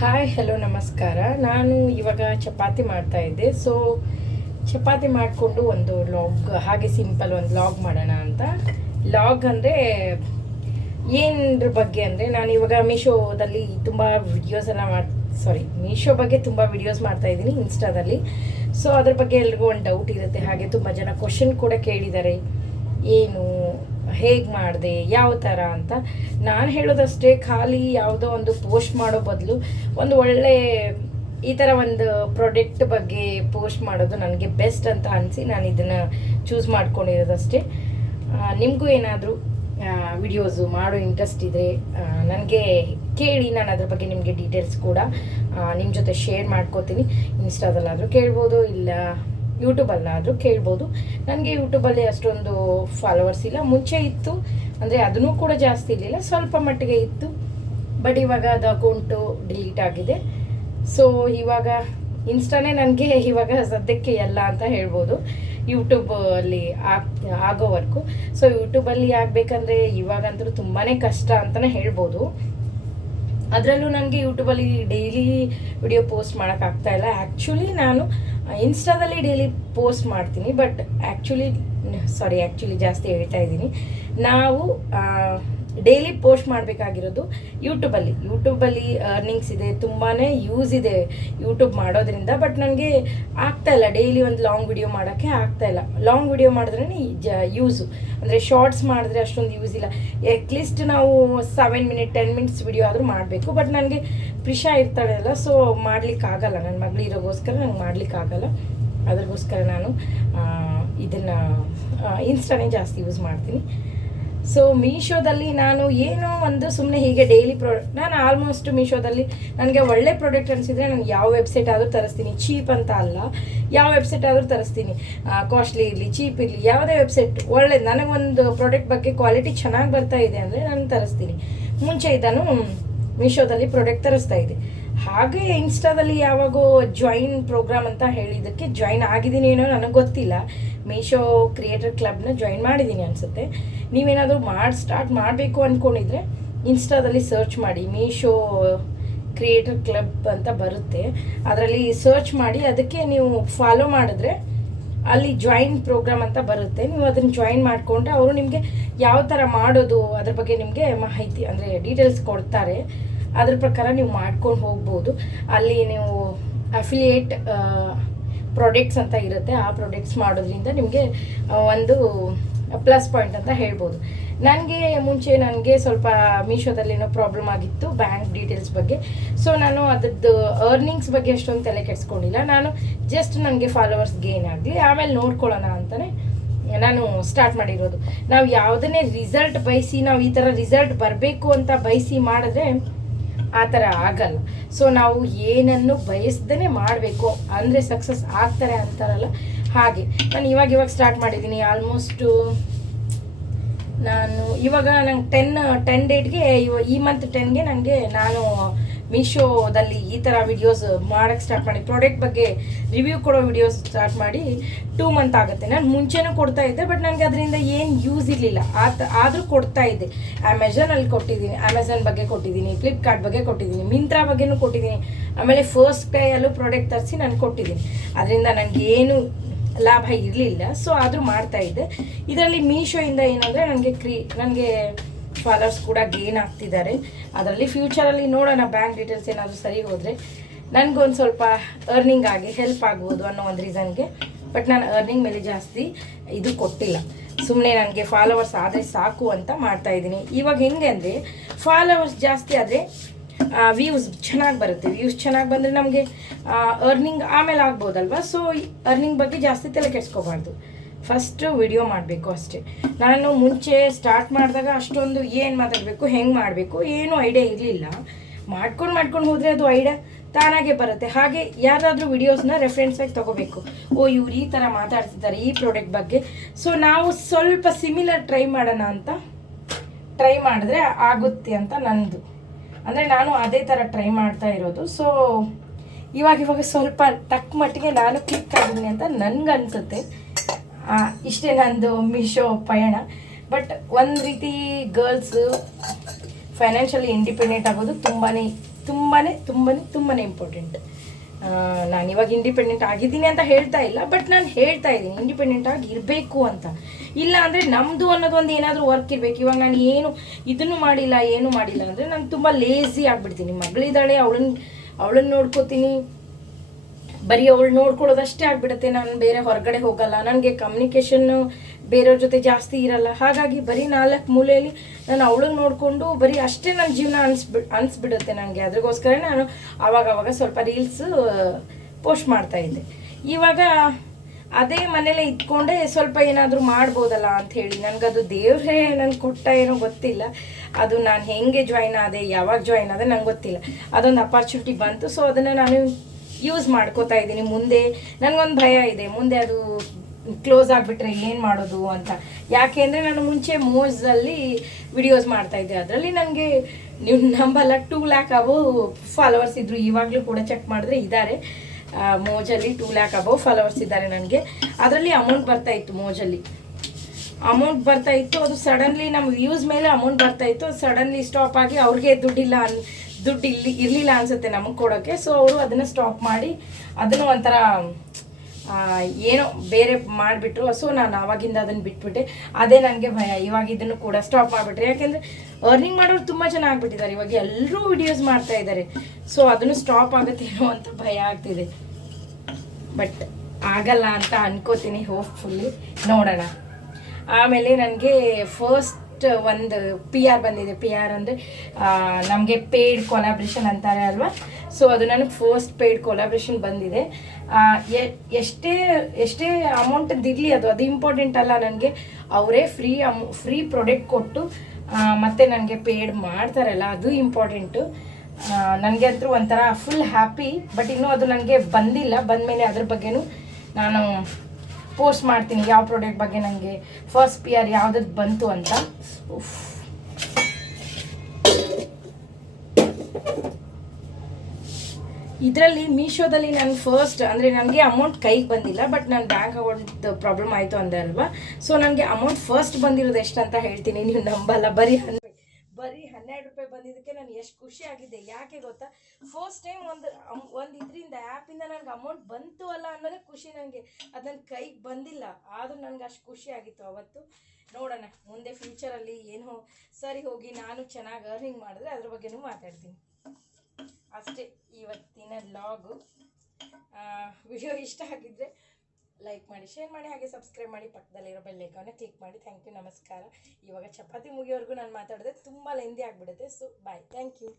Hi hello ನಮಸ್ಕಾರ. ನಾನು ಇವಾಗ ಚಪಾತಿ ಮಾಡ್ತಾ ಇದ್ದೆ. ಸೊ ಚಪಾತಿ ಮಾಡಿಕೊಂಡು ಒಂದು ಲಾಗ್, ಹಾಗೆ ಸಿಂಪಲ್ ಒಂದು ಲಾಗ್ ಮಾಡೋಣ ಅಂತ. ಲಾಗ್ ಅಂದರೆ ಏನರ ಬಗ್ಗೆ ಅಂದರೆ, ನಾನು ಇವಾಗ ಮೀಶೋದಲ್ಲಿ ತುಂಬ ವಿಡಿಯೋಸ್ ಎಲ್ಲ ಮೀಶೋ ಬಗ್ಗೆ ತುಂಬ ವಿಡಿಯೋಸ್ ಮಾಡ್ತಾ ಇದ್ದೀನಿ ಇನ್ಸ್ಟಾದಲ್ಲಿ. ಸೊ ಅದ್ರ ಬಗ್ಗೆ ಎಲ್ರಿಗೂ ಒಂದು ಡೌಟ್ ಇರುತ್ತೆ. ಹಾಗೆ ತುಂಬ ಜನ ಕ್ವಶನ್ ಕೂಡ ಕೇಳಿದ್ದಾರೆ, ಏನು ಹೇಗೆ ಮಾಡಿದೆ, ಯಾವ ಥರ ಅಂತ. ನಾನು ಹೇಳೋದಷ್ಟೇ, ಖಾಲಿ ಯಾವುದೋ ಒಂದು ಪೋಸ್ಟ್ ಮಾಡೋ ಬದಲು ಒಂದು ಒಳ್ಳೆ ಈ ಥರ ಒಂದು ಪ್ರಾಡಕ್ಟ್ ಬಗ್ಗೆ ಪೋಸ್ಟ್ ಮಾಡೋದು ನನಗೆ ಬೆಸ್ಟ್ ಅಂತ ಅನಿಸಿ ನಾನು ಇದನ್ನು ಚೂಸ್ ಮಾಡ್ಕೊಂಡಿರೋದಷ್ಟೇ. ನಿಮಗೂ ಏನಾದರೂ ವಿಡಿಯೋಸು ಮಾಡೋ ಇಂಟ್ರೆಸ್ಟ್ ಇದ್ದರೆ ನನಗೆ ಕೇಳಿ, ನಾನು ಅದ್ರ ಬಗ್ಗೆ ನಿಮಗೆ ಡೀಟೇಲ್ಸ್ ಕೂಡ ನಿಮ್ಮ ಜೊತೆ ಶೇರ್ ಮಾಡ್ಕೋತೀನಿ. ಇನ್ಸ್ಟಾದಲ್ಲಾದರೂ ಕೇಳ್ಬೋದು, ಇಲ್ಲ ಯೂಟ್ಯೂಬಲ್ಲಾದರೂ ಕೇಳ್ಬೋದು. ನನಗೆ ಯೂಟ್ಯೂಬಲ್ಲಿ ಅಷ್ಟೊಂದು ಫಾಲೋವರ್ಸ್ ಇಲ್ಲ. ಮುಂಚೆ ಇತ್ತು, ಅಂದರೆ ಅದನ್ನೂ ಕೂಡ ಜಾಸ್ತಿ ಇರಲಿಲ್ಲ, ಸ್ವಲ್ಪ ಮಟ್ಟಿಗೆ ಇತ್ತು. ಬಟ್ ಇವಾಗ ಅದು ಅಕೌಂಟು ಡಿಲೀಟ್ ಆಗಿದೆ. ಸೊ ಇವಾಗ ಇನ್ಸ್ಟಾನೇ ನನಗೆ ಇವಾಗ ಸದ್ಯಕ್ಕೆ ಎಲ್ಲ ಅಂತ ಹೇಳ್ಬೋದು, ಯೂಟ್ಯೂಬಲ್ಲಿ ಆಗೋವರೆಗೂ. ಸೊ ಯೂಟ್ಯೂಬಲ್ಲಿ ಆಗಬೇಕಂದ್ರೆ ಇವಾಗಂತೂ ತುಂಬಾ ಕಷ್ಟ ಅಂತಲೇ ಹೇಳ್ಬೋದು. ಅದರಲ್ಲೂ ನನಗೆ ಯೂಟ್ಯೂಬಲ್ಲಿ ಡೈಲಿ ವಿಡಿಯೋ ಪೋಸ್ಟ್ ಮಾಡೋಕ್ಕಾಗ್ತಾ ಇಲ್ಲ. ಆ್ಯಕ್ಚುಲಿ ನಾನು ಇನ್ಸ್ಟಾದಲ್ಲಿ ಡೈಲಿ ಪೋಸ್ಟ್ ಮಾಡ್ತೀನಿ, ಬಟ್ ಆ್ಯಕ್ಚುಲಿ ಜಾಸ್ತಿ ಹೇಳ್ತಾ ಇದ್ದೀನಿ. ನಾವು ಡೈಲಿ ಪೋಸ್ಟ್ ಮಾಡಬೇಕಾಗಿರೋದು ಯೂಟ್ಯೂಬಲ್ಲಿ ಅರ್ನಿಂಗ್ಸ್ ಇದೆ, ತುಂಬಾ ಯೂಸ್ ಇದೆ ಯೂಟ್ಯೂಬ್ ಮಾಡೋದ್ರಿಂದ. ಬಟ್ ನನಗೆ ಆಗ್ತಾಯಿಲ್ಲ, ಡೈಲಿ ಒಂದು ಲಾಂಗ್ ವಿಡಿಯೋ ಮಾಡೋಕ್ಕೆ ಆಗ್ತಾಯಿಲ್ಲ. ಲಾಂಗ್ ವಿಡಿಯೋ ಮಾಡಿದ್ರೇ ಯೂಸು, ಅಂದರೆ ಶಾರ್ಟ್ಸ್ ಮಾಡಿದ್ರೆ ಅಷ್ಟೊಂದು ಯೂಸ್ ಇಲ್ಲ. ಅಟ್ಲೀಸ್ಟ್ ನಾವು 7 ಮಿನಿಟ್ 10 ಮಿನಿಟ್ಸ್ ವಿಡಿಯೋ ಆದರೂ ಮಾಡಬೇಕು. ಬಟ್ ನನಗೆ ಪ್ರಿಷಾ ಇರ್ತಾಳೆ ಅಲ್ಲ, ಸೊ ಮಾಡಲಿಕ್ಕಾಗಲ್ಲ. ನನ್ನ ಮಗಳು ಇರೋಗೋಸ್ಕರ ನಂಗೆ ಮಾಡಲಿಕ್ಕಾಗಲ್ಲ. ಅದ್ರಗೋಸ್ಕರ ನಾನು ಇದನ್ನು ಇನ್ಸ್ಟಾನೇ ಜಾಸ್ತಿ ಯೂಸ್ ಮಾಡ್ತೀನಿ. ಸೊ ಮೀಶೋದಲ್ಲಿ ನಾನು ಏನೋ ಒಂದು ಸುಮ್ಮನೆ ಹೀಗೆ ಡೈಲಿ ನಾನು ಆಲ್ಮೋಸ್ಟ್ ಮೀಶೋದಲ್ಲಿ ನನಗೆ ಒಳ್ಳೆ ಪ್ರಾಡಕ್ಟ್ ಅನಿಸಿದರೆ ನಾನು ಯಾವ ವೆಬ್ಸೈಟ್ ಆದರೂ ತರಿಸ್ತೀನಿ. ಚೀಪ್ ಅಂತ ಅಲ್ಲ, ಯಾವ ವೆಬ್ಸೈಟ್ ಆದರೂ ತರಿಸ್ತೀನಿ. ಕಾಸ್ಟ್ಲಿ ಇರಲಿ ಚೀಪ್ ಇರಲಿ, ಯಾವುದೇ ವೆಬ್ಸೈಟ್ ಒಳ್ಳೆಯದು, ನನಗೊಂದು ಪ್ರಾಡಕ್ಟ್ ಬಗ್ಗೆ ಕ್ವಾಲಿಟಿ ಚೆನ್ನಾಗಿ ಬರ್ತಾ ಇದೆ ಅಂದರೆ ನಾನು ತರಿಸ್ತೀನಿ. ಮುಂಚೆ ಇದನ್ನು ಮೀಶೋದಲ್ಲಿ ಪ್ರಾಡಕ್ಟ್ ತರಿಸ್ತಾ ಇದೆ. ಹಾಗೆ ಇನ್ಸ್ಟಾದಲ್ಲಿ ಯಾವಾಗೋ ಜಾಯಿನ್ ಪ್ರೋಗ್ರಾಮ್ ಅಂತ ಹೇಳಿದ್ದಕ್ಕೆ ಜಾಯಿನ್ ಆಗಿದ್ದೀನಿ ಏನೋ ನನಗೆ ಗೊತ್ತಿಲ್ಲ. ಮೀಶೋ ಕ್ರಿಯೇಟರ್ ಕ್ಲಬ್ನ ಜಾಯಿನ್ ಮಾಡಿದ್ದೀನಿ ಅನಿಸುತ್ತೆ. ನೀವೇನಾದರೂ ಸ್ಟಾರ್ಟ್ ಮಾಡಬೇಕು ಅಂದ್ಕೊಂಡಿದ್ರೆ ಇನ್ಸ್ಟಾದಲ್ಲಿ ಸರ್ಚ್ ಮಾಡಿ, ಮೀಶೋ ಕ್ರಿಯೇಟರ್ ಕ್ಲಬ್ ಅಂತ ಬರುತ್ತೆ. ಅದರಲ್ಲಿ ಸರ್ಚ್ ಮಾಡಿ, ಅದಕ್ಕೆ ನೀವು ಫಾಲೋ ಮಾಡಿದ್ರೆ ಅಲ್ಲಿ ಜಾಯಿನ್ ಪ್ರೋಗ್ರಾಮ್ ಅಂತ ಬರುತ್ತೆ. ನೀವು ಅದನ್ನು ಜಾಯಿನ್ ಮಾಡಿಕೊಂಡ್ರೆ ಅವರು ನಿಮಗೆ ಯಾವ ಥರ ಮಾಡೋದು ಅದ್ರ ಬಗ್ಗೆ ನಿಮಗೆ ಮಾಹಿತಿ, ಅಂದರೆ ಡೀಟೇಲ್ಸ್ ಕೊಡ್ತಾರೆ. ಅದ್ರ ಪ್ರಕಾರ ನೀವು ಮಾಡ್ಕೊಂಡು ಹೋಗ್ಬೋದು. ಅಲ್ಲಿ ನೀವು ಅಫಿಲಿಯೇಟ್ ಪ್ರಾಡಕ್ಟ್ಸ್ ಅಂತ ಇರುತ್ತೆ, ಆ ಪ್ರಾಡಕ್ಟ್ಸ್ ಮಾಡೋದ್ರಿಂದ ನಿಮಗೆ ಒಂದು ಪ್ಲಸ್ ಪಾಯಿಂಟ್ ಅಂತ ಹೇಳ್ಬೋದು. ನನಗೆ ಸ್ವಲ್ಪ ಮೀಶೋದಲ್ಲಿ ಏನೋ ಪ್ರಾಬ್ಲಮ್ ಆಗಿತ್ತು ಬ್ಯಾಂಕ್ ಡೀಟೇಲ್ಸ್ ಬಗ್ಗೆ. ಸೊ ನಾನು ಅದರದ್ದು ಅರ್ನಿಂಗ್ಸ್ ಬಗ್ಗೆ ಅಷ್ಟೊಂದು ತಲೆ ಕೆಡಿಸ್ಕೊಂಡಿಲ್ಲ. ನಾನು ಜಸ್ಟ್ ನನಗೆ ಫಾಲೋವರ್ಸ್ ಗೇನ್ ಆಗಲಿ, ಆಮೇಲೆ ನೋಡ್ಕೊಳ್ಳೋಣ ಅಂತಲೇ ನಾನು ಸ್ಟಾರ್ಟ್ ಮಾಡಿರೋದು. ನಾವು ಯಾವುದನ್ನೇ ರಿಸಲ್ಟ್ ಬಯಸಿ, ನಾವು ಈ ಥರ ರಿಸಲ್ಟ್ ಬರಬೇಕು ಅಂತ ಬಯಸಿ ಮಾಡಿದ್ರೆ ಆ ಥರ ಆಗಲ್ಲ. ಸೊ ನಾವು ಏನನ್ನು ಬಯಸ್ದೇ ಮಾಡಬೇಕು ಅಂದರೆ ಸಕ್ಸಸ್ ಆಗ್ತಾರೆ ಅಂತಾರಲ್ಲ, ಹಾಗೆ ನಾನು ಇವಾಗ ಸ್ಟಾರ್ಟ್ ಮಾಡಿದ್ದೀನಿ. ಆಲ್ಮೋಸ್ಟು ನಾನು ಇವಾಗ ನಂಗೆ 10 ಡೇಟ್ಗೆ, ಈ ಮಂತ್ 10ಗೆ ನನಗೆ ನಾನು ಮೀಶೋದಲ್ಲಿ ಈ ಥರ ವಿಡಿಯೋಸ್ ಮಾಡೋಕ್ಕೆ ಸ್ಟಾರ್ಟ್ ಮಾಡಿ, ಪ್ರಾಡಕ್ಟ್ ಬಗ್ಗೆ ರಿವ್ಯೂ ಕೊಡೋ ವಿಡಿಯೋಸ್ ಸ್ಟಾರ್ಟ್ ಮಾಡಿ 2 ಮಂತ್ ಆಗುತ್ತೆ. ನಾನು ಮುಂಚೆನೂ ಕೊಡ್ತಾ ಇದ್ದೆ, ಬಟ್ ನನಗೆ ಅದರಿಂದ ಏನು ಯೂಸ್ ಇರಲಿಲ್ಲ. ಆದರೂ ಕೊಡ್ತಾ ಇದ್ದೆ. ಅಮೆಝಾನಲ್ಲಿ ಕೊಟ್ಟಿದ್ದೀನಿ, ಅಮೆಝಾನ್ ಬಗ್ಗೆ ಕೊಟ್ಟಿದ್ದೀನಿ, ಫ್ಲಿಪ್ಕಾರ್ಟ್ ಬಗ್ಗೆ ಕೊಟ್ಟಿದ್ದೀನಿ, ಮಿಂತ್ರಾ ಬಗ್ಗೆನೂ ಕೊಟ್ಟಿದ್ದೀನಿ. ಆಮೇಲೆ ಫಸ್ಟ್ ಕೈಯಲ್ಲೂ ಪ್ರಾಡಕ್ಟ್ ತರಿಸಿ ನಾನು ಕೊಟ್ಟಿದ್ದೀನಿ. ಅದರಿಂದ ನನಗೆ ಏನು ಲಾಭ ಇರಲಿಲ್ಲ. ಸೊ ಆದರೂ ಮಾಡ್ತಾಯಿದ್ದೆ. ಇದರಲ್ಲಿ ಮೀಶೋಯಿಂದ ಏನಂದರೆ ನನಗೆ ಫಾಲೋವರ್ಸ್ ಕೂಡ ಗೇನ್ ಆಗ್ತಿದ್ದಾರೆ. ಅದರಲ್ಲಿ ಫ್ಯೂಚರಲ್ಲಿ ನೋಡೋಣ, ಬ್ಯಾಂಕ್ ಡೀಟೇಲ್ಸ್ ಏನಾದರೂ ಸರಿ ಹೋದರೆ ನನಗೊಂದು ಸ್ವಲ್ಪ ಅರ್ನಿಂಗ್ ಆಗಿ ಹೆಲ್ಪ್ ಆಗ್ಬೋದು ಅನ್ನೋ ಒಂದು ರೀಸನ್ಗೆ. ಬಟ್ ನಾನು ಅರ್ನಿಂಗ್ ಮೇಲೆ ಜಾಸ್ತಿ ಇದು ಕೊಟ್ಟಿಲ್ಲ, ಸುಮ್ಮನೆ ನನಗೆ ಫಾಲೋವರ್ಸ್ ಆದರೆ ಸಾಕು ಅಂತ ಮಾಡ್ತಾಯಿದ್ದೀನಿ. ಇವಾಗ ಹೆಂಗೆ ಅಂದರೆ, ಫಾಲೋವರ್ಸ್ ಜಾಸ್ತಿ ಆದರೆ ವ್ಯೂಸ್ ಚೆನ್ನಾಗಿ ಬರುತ್ತೆ. ವ್ಯೂಸ್ ಚೆನ್ನಾಗಿ ಬಂದರೆ ನಮಗೆ ಅರ್ನಿಂಗ್ ಆಮೇಲೆ ಆಗ್ಬೋದಲ್ವ. ಸೊ ಅರ್ನಿಂಗ್ ಬಗ್ಗೆ ಜಾಸ್ತಿ ತಲೆ ಕೆಡಿಸ್ಕೋಬಾರ್ದು, ಫಸ್ಟು ವಿಡಿಯೋ ಮಾಡಬೇಕು ಅಷ್ಟೇ. ನಾನು ಮುಂಚೆ ಸ್ಟಾರ್ಟ್ ಮಾಡಿದಾಗ ಅಷ್ಟೊಂದು ಏನು ಮಾತಾಡಬೇಕು, ಹೆಂಗೆ ಮಾಡಬೇಕು ಏನೂ ಐಡಿಯಾ ಇರಲಿಲ್ಲ. ಮಾಡ್ಕೊಂಡು ಹೋದರೆ ಅದು ಐಡಿಯಾ ತಾನಾಗೆ ಬರುತ್ತೆ. ಹಾಗೆ ಯಾರಾದರೂ ವಿಡಿಯೋಸ್ನ ರೆಫರೆನ್ಸಾಗಿ ತೊಗೋಬೇಕು. ಇವ್ರು ಈ ಥರ ಮಾತಾಡ್ತಿದ್ದಾರೆ ಈ ಪ್ರಾಡಕ್ಟ್ ಬಗ್ಗೆ, ಸೊ ನಾವು ಸ್ವಲ್ಪ ಸಿಮಿಲರ್ ಟ್ರೈ ಮಾಡೋಣ ಅಂತ ಟ್ರೈ ಮಾಡಿದ್ರೆ ಆಗುತ್ತೆ ಅಂತ ನಂದು, ಅಂದರೆ ನಾನು ಅದೇ ಥರ ಟ್ರೈ ಮಾಡ್ತಾ ಇರೋದು. ಸೊ ಇವಾಗ ಸ್ವಲ್ಪ ತಕ್ಕ ಮಟ್ಟಿಗೆ ನಾನು ಕ್ಲಿಕ್ ಆಗಿದ್ದೀನಿ ಅಂತ ನನಗನ್ಸುತ್ತೆ. ಇಷ್ಟೇ ನಂದು ಮೀಶೋ ಪಯಣ. ಬಟ್ ಒಂದು ರೀತಿ ಗರ್ಲ್ಸು ಫೈನಾನ್ಷಿಯಲಿ ಇಂಡಿಪೆಂಡೆಂಟ್ ಆಗೋದು ತುಂಬಾ ತುಂಬಾ ಇಂಪಾರ್ಟೆಂಟ್. ನಾನು ಇವಾಗ ಇಂಡಿಪೆಂಡೆಂಟ್ ಆಗಿದ್ದೀನಿ ಅಂತ ಹೇಳ್ತಾ ಇಲ್ಲ, ಬಟ್ ನಾನು ಹೇಳ್ತಾ ಇದ್ದೀನಿ ಇಂಡಿಪೆಂಡೆಂಟ್ ಆಗಿ ಇರಬೇಕು ಅಂತ. ಇಲ್ಲ ಅಂದರೆ ನಮ್ಮದು ಅನ್ನೋದೊಂದು ಏನಾದರೂ ವರ್ಕ್ ಇರಬೇಕು. ಇವಾಗ ನಾನು ಇದನ್ನು ಮಾಡಿಲ್ಲ ಅಂದರೆ ನಾನು ತುಂಬ ಲೇಝಿ ಆಗಿಬಿಡ್ತೀನಿ. ಮಗಳಿದ್ದಾಳೆ, ಅವಳನ್ನು ನೋಡ್ಕೋತೀನಿ, ಬರೀ ಅವಳು ನೋಡ್ಕೊಳ್ಳೋದಷ್ಟೇ ಆಗಿಬಿಡುತ್ತೆ. ನಾನು ಬೇರೆ ಹೊರಗಡೆ ಹೋಗಲ್ಲ, ನನಗೆ ಕಮ್ಯುನಿಕೇಷನ್ನು ಬೇರೆಯವ್ರ ಜೊತೆ ಜಾಸ್ತಿ ಇರಲ್ಲ. ಹಾಗಾಗಿ ಬರೀ 4 ಮೂಲೆಯಲ್ಲಿ ನಾನು ಅವಳನ್ನ ನೋಡಿಕೊಂಡು ಬರೀ ಅಷ್ಟೇ ನನ್ನ ಜೀವನ ಅನಿಸ್ಬಿಡುತ್ತೆ ನನಗೆ. ಅದ್ರಿಗೋಸ್ಕರ ನಾನು ಆವಾಗವಾಗ ಸ್ವಲ್ಪ ರೀಲ್ಸ್ ಪೋಸ್ಟ್ ಮಾಡ್ತಾಯಿದ್ದೆ. ಇವಾಗ ಅದೇ ಮನೇಲೆ ಇದ್ಕೊಂಡೆ ಸ್ವಲ್ಪ ಏನಾದರೂ ಮಾಡ್ಬೋದಲ್ಲ ಅಂಥೇಳಿ, ನನಗದು ದೇವರೇ ನನಗೆ ಕೊಟ್ಟ ಏನೋ ಗೊತ್ತಿಲ್ಲ. ಅದು ನಾನು ಹೆಂಗೆ ಜಾಯ್ನ್ ಆದೆ, ಯಾವಾಗ ಜಾಯ್ನ್ ಆದೆ ನಂಗೆ ಗೊತ್ತಿಲ್ಲ. ಅದೊಂದು ಅಪಾರ್ಚುನಿಟಿ ಬಂತು. ಸೊ ಅದನ್ನು ನಾನು ಯೂಸ್ ಮಾಡ್ಕೋತಾ ಇದ್ದೀನಿ. ಮುಂದೆ ನನಗೊಂದು ಭಯ ಇದೆ, ಮುಂದೆ ಅದು ಕ್ಲೋಸ್ ಆಗಿಬಿಟ್ರೆ ಏನು ಮಾಡೋದು ಅಂತ. ಯಾಕೆ ಅಂದರೆ ನಾನು ಮುಂಚೆ ಮೋಜಲ್ಲಿ ವಿಡಿಯೋಸ್ ಮಾಡ್ತಾಯಿದ್ದೆ. ಅದರಲ್ಲಿ ನನಗೆ ನೀವು ನಂಬಲ್ಲ 2 ಲ್ಯಾಕ್ ಅಬೌವ್ ಫಾಲೋವರ್ಸ್ ಇದ್ದರು. ಇವಾಗಲೂ ಕೂಡ ಚೆಕ್ ಮಾಡಿದ್ರೆ ಇದ್ದಾರೆ. ಮೋಜಲ್ಲಿ 2 ಲ್ಯಾಕ್ ಅಬೌವ್ ಫಾಲೋವರ್ಸ್ ಇದ್ದಾರೆ ನನಗೆ. ಅದರಲ್ಲಿ ಅಮೌಂಟ್ ಬರ್ತಾಯಿತ್ತು, ಮೋಜಲ್ಲಿ ಅಮೌಂಟ್ ಬರ್ತಾಯಿತ್ತು. ಅದು ಸಡನ್ಲಿ ನಮ್ಮ ವ್ಯೂಸ್ ಮೇಲೆ ಅಮೌಂಟ್ ಬರ್ತಾಯಿತ್ತು. ಅದು ಸಡನ್ಲಿ ಸ್ಟಾಪ್ ಆಗಿ ಅವ್ರಿಗೆ ದುಡ್ಡು ಇರಲಿಲ್ಲ ಅನಿಸುತ್ತೆ ನಮಗೆ ಕೊಡೋಕ್ಕೆ. ಸೊ ಅವರು ಅದನ್ನು ಸ್ಟಾಪ್ ಮಾಡಿ ಅದನ್ನು ಒಂಥರ ಏನೋ ಬೇರೆ ಮಾಡಿಬಿಟ್ರು. ಸೊ ನಾನು ಆವಾಗಿಂದ ಅದನ್ನು ಬಿಟ್ಬಿಟ್ಟೆ. ಅದೇ ನನಗೆ ಭಯ. ಇವಾಗ ಇದನ್ನು ಕೂಡ ಸ್ಟಾಪ್ ಮಾಡಿಬಿಟ್ರೆ, ಯಾಕೆಂದರೆ ಅರ್ನಿಂಗ್ ಮಾಡೋರು ತುಂಬ ಜನ ಆಗಿಬಿಟ್ಟಿದ್ದಾರೆ. ಇವಾಗ ಎಲ್ಲರೂ ವಿಡಿಯೋಸ್ ಮಾಡ್ತಾ ಇದ್ದಾರೆ. ಸೊ ಅದನ್ನು ಸ್ಟಾಪ್ ಆಗುತ್ತೇನೋ ಅಂತ ಭಯ ಆಗ್ತಿದೆ. ಬಟ್ ಆಗಲ್ಲ ಅಂತ ಅನ್ಕೋತೀನಿ, ಹೋಪ್ಫುಲ್ಲಿ ನೋಡೋಣ. ಆಮೇಲೆ ನನಗೆ ಫಸ್ಟ್ ಒಂದು PR ಬಂದಿದೆ. PR ಅಂದರೆ ನಮಗೆ ಪೇಯ್ಡ್ ಕೊಲಾಬ್ರೇಷನ್ ಅಂತಾರೆ ಅಲ್ವಾ. ಸೊ ಅದು ನನಗೆ ಫಸ್ಟ್ ಪೇಯ್ಡ್ ಕೊಲಾಬ್ರೇಷನ್ ಬಂದಿದೆ. ಎಷ್ಟೇ ಅಮೌಂಟದ್ದಿರಲಿ ಅದು ಇಂಪಾರ್ಟೆಂಟ್ ಅಲ್ಲ ನನಗೆ. ಅವರೇ ಫ್ರೀ ಪ್ರಾಡಕ್ಟ್ ಕೊಟ್ಟು ಮತ್ತು ನನಗೆ ಪೇಯ್ಡ್ ಮಾಡ್ತಾರಲ್ಲ, ಅದು ಇಂಪಾರ್ಟೆಂಟು. ನನಗೆ ಅಂತೂ ಒಂಥರ ಫುಲ್ ಹ್ಯಾಪಿ. ಬಟ್ ಇನ್ನೂ ಅದು ನನಗೆ ಬಂದಿಲ್ಲ. ಬಂದಮೇಲೆ ಅದ್ರ ಬಗ್ಗೆನೂ ನಾನು ಪೋಸ್ಟ್ ಮಾಡ್ತೀನಿ, ಯಾವ ಪ್ರಾಡಕ್ಟ್ ಬಗ್ಗೆ ನನಗೆ ಫಸ್ಟ್ PR ಯಾವುದಕ್ಕೆ ಬಂತು ಅಂತ. ಇದರಲ್ಲಿ ಮೀಶೋದಲ್ಲಿ ನಾನು ಫಸ್ಟ್ ಅಂದರೆ ನನಗೆ ಅಮೌಂಟ್ ಕೈಗೆ ಬಂದಿಲ್ಲ, ಬಟ್ ನನ್ನ ಬ್ಯಾಂಕ್ ಅಕೌಂಟ್ ಪ್ರಾಬ್ಲಮ್ ಆಯಿತು ಅಂದೆ ಅಲ್ವಾ. ಸೊ ನನಗೆ ಅಮೌಂಟ್ ಫಸ್ಟ್ ಬಂದಿರೋದು ಎಷ್ಟು ಅಂತ ಹೇಳ್ತೀನಿ, ನೀವು ನಂಬಲ್ಲ. ಬರೀ 12 ರೂಪಾಯಿ ಬಂದಿದ್ದಕ್ಕೆ ನಾನು ಎಷ್ಟು ಖುಷಿ ಆಗಿದ್ದೆ. ಯಾಕೆ ಗೊತ್ತಾ, ಫಸ್ಟ್ ಟೈಮ್ ಒಂದು ಇದರಿಂದ ಆ್ಯಪಿಂದ ನನಗೆ ಅಮೌಂಟ್ ಬಂತು ಅಲ್ಲ ಅನ್ನೋದೇ ಖುಷಿ ನನಗೆ. ಅದು ನನ್ನ ಕೈಗೆ ಬಂದಿಲ್ಲ, ಆದರೂ ನನಗೆ ಅಷ್ಟು ಖುಷಿ ಆಗಿತ್ತು ಅವತ್ತು. ನೋಡೋಣ ಮುಂದೆ ಫ್ಯೂಚರಲ್ಲಿ ಏನೋ ಸರಿ ಹೋಗಿ ನಾನು ಚೆನ್ನಾಗಿ ಅರ್ನಿಂಗ್ ಮಾಡಿದ್ರೆ ಅದ್ರ ಬಗ್ಗೆನೂ ಮಾತಾಡ್ತೀನಿ. ಅಷ್ಟೇ ಇವತ್ತಿನ ಲಾಗು. ವಿಡಿಯೋ ಇಷ್ಟ ಆಗಿದ್ದರೆ ಲೈಕ್ ಮಾಡಿ, ಶೇರ್ ಮಾಡಿ, ಹಾಗೆ ಸಬ್ಸ್ಕ್ರೈಬ್ ಮಾಡಿ, ಪಕ್ಕದಲ್ಲಿರೋ ಬೆಲ್ ಐಕಾನ್ನ ಕ್ಲಿಕ್ ಮಾಡಿ. ಥ್ಯಾಂಕ್ ಯು, ನಮಸ್ಕಾರ. ಇವಾಗ ಚಪಾತಿ ಮುಗಿಯೋವರೆಗೂ ನಾನು ಮಾತಾಡಿದ್ರೆ ತುಂಬ ಲೆಂದಿ ಆಗಿಬಿಡುತ್ತೆ. So bye, thank you.